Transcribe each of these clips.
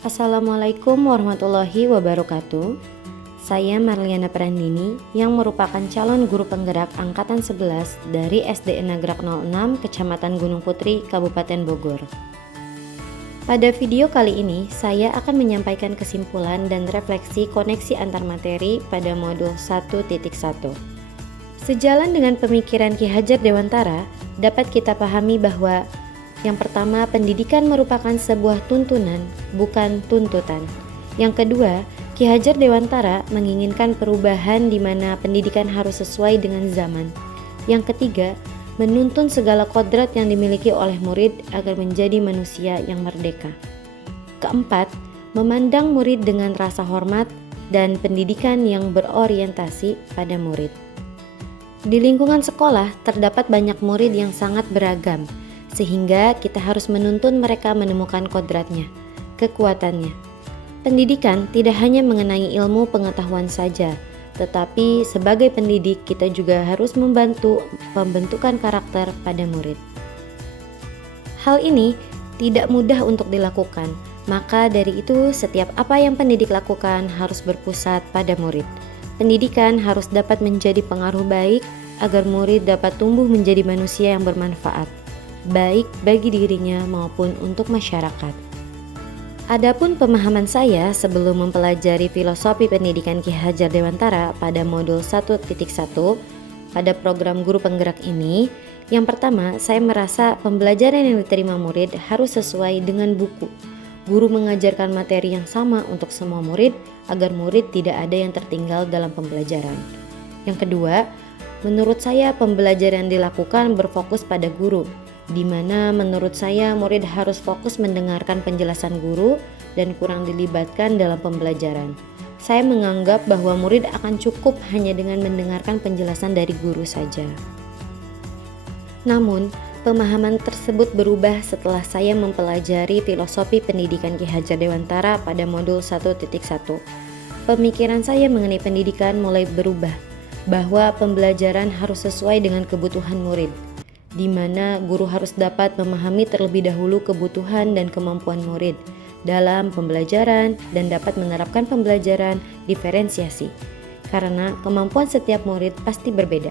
Assalamualaikum warahmatullahi wabarakatuh. Saya Marliana Prandini yang merupakan calon guru penggerak angkatan 11 dari SD Nagrak 06 Kecamatan Gunung Putri, Kabupaten Bogor. Pada video kali ini, saya akan menyampaikan kesimpulan dan refleksi koneksi antar materi pada modul 1.1. Sejalan dengan pemikiran Ki Hajar Dewantara, dapat kita pahami bahwa yang pertama, pendidikan merupakan sebuah tuntunan, bukan tuntutan. Yang kedua, Ki Hajar Dewantara menginginkan perubahan di mana pendidikan harus sesuai dengan zaman. Yang ketiga, menuntun segala kodrat yang dimiliki oleh murid agar menjadi manusia yang merdeka. Keempat, memandang murid dengan rasa hormat dan pendidikan yang berorientasi pada murid. Di lingkungan sekolah terdapat banyak murid yang sangat beragam, sehingga kita harus menuntun mereka menemukan kodratnya, kekuatannya. Pendidikan tidak hanya mengenai ilmu pengetahuan saja, tetapi sebagai pendidik kita juga harus membantu pembentukan karakter pada murid. Hal ini tidak mudah untuk dilakukan, maka dari itu setiap apa yang pendidik lakukan harus berpusat pada murid. Pendidikan harus dapat menjadi pengaruh baik agar murid dapat tumbuh menjadi manusia yang bermanfaat, baik bagi dirinya maupun untuk masyarakat. Adapun pemahaman saya sebelum mempelajari filosofi pendidikan Ki Hajar Dewantara pada modul 1.1 pada program guru penggerak ini, yang pertama saya merasa pembelajaran yang diterima murid harus sesuai dengan buku. Guru mengajarkan materi yang sama untuk semua murid agar murid tidak ada yang tertinggal dalam pembelajaran. Yang kedua, menurut saya pembelajaran dilakukan berfokus pada guru, di mana menurut saya murid harus fokus mendengarkan penjelasan guru dan kurang dilibatkan dalam pembelajaran. Saya menganggap bahwa murid akan cukup hanya dengan mendengarkan penjelasan dari guru saja. Namun, pemahaman tersebut berubah setelah saya mempelajari filosofi pendidikan Ki Hajar Dewantara pada modul 1.1. Pemikiran saya mengenai pendidikan mulai berubah, bahwa pembelajaran harus sesuai dengan kebutuhan murid, di mana guru harus dapat memahami terlebih dahulu kebutuhan dan kemampuan murid dalam pembelajaran dan dapat menerapkan pembelajaran diferensiasi. Karena kemampuan setiap murid pasti berbeda,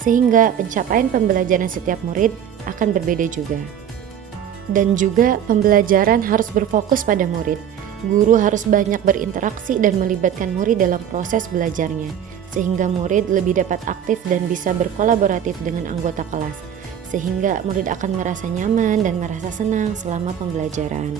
sehingga pencapaian pembelajaran setiap murid akan berbeda juga. Dan juga pembelajaran harus berfokus pada murid. Guru harus banyak berinteraksi dan melibatkan murid dalam proses belajarnya, sehingga murid lebih dapat aktif dan bisa berkolaboratif dengan anggota kelas, sehingga murid akan merasa nyaman dan merasa senang selama pembelajaran.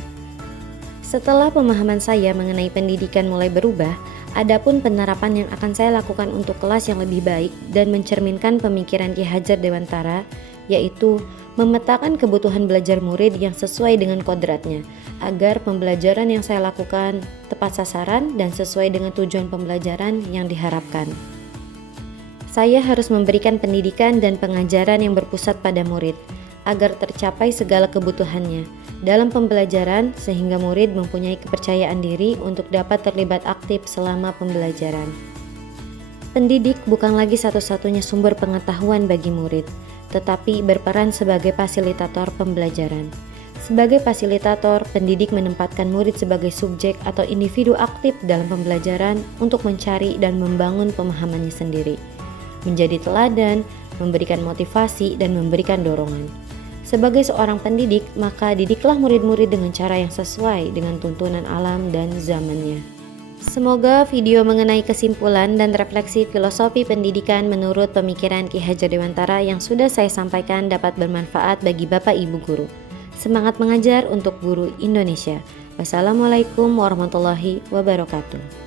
Setelah pemahaman saya mengenai pendidikan mulai berubah, adapun penerapan yang akan saya lakukan untuk kelas yang lebih baik dan mencerminkan pemikiran Ki Hajar Dewantara, yaitu memetakan kebutuhan belajar murid yang sesuai dengan kodratnya, agar pembelajaran yang saya lakukan tepat sasaran dan sesuai dengan tujuan pembelajaran yang diharapkan. Saya harus memberikan pendidikan dan pengajaran yang berpusat pada murid, agar tercapai segala kebutuhannya dalam pembelajaran sehingga murid mempunyai kepercayaan diri untuk dapat terlibat aktif selama pembelajaran. Pendidik bukan lagi satu-satunya sumber pengetahuan bagi murid, tetapi berperan sebagai fasilitator pembelajaran. Sebagai fasilitator, pendidik menempatkan murid sebagai subjek atau individu aktif dalam pembelajaran untuk mencari dan membangun pemahamannya sendiri, menjadi teladan, memberikan motivasi, dan memberikan dorongan. Sebagai seorang pendidik, maka didiklah murid-murid dengan cara yang sesuai dengan tuntunan alam dan zamannya. Semoga video mengenai kesimpulan dan refleksi filosofi pendidikan menurut pemikiran Ki Hajar Dewantara yang sudah saya sampaikan dapat bermanfaat bagi Bapak Ibu guru. Semangat mengajar untuk guru Indonesia. Wassalamualaikum warahmatullahi wabarakatuh.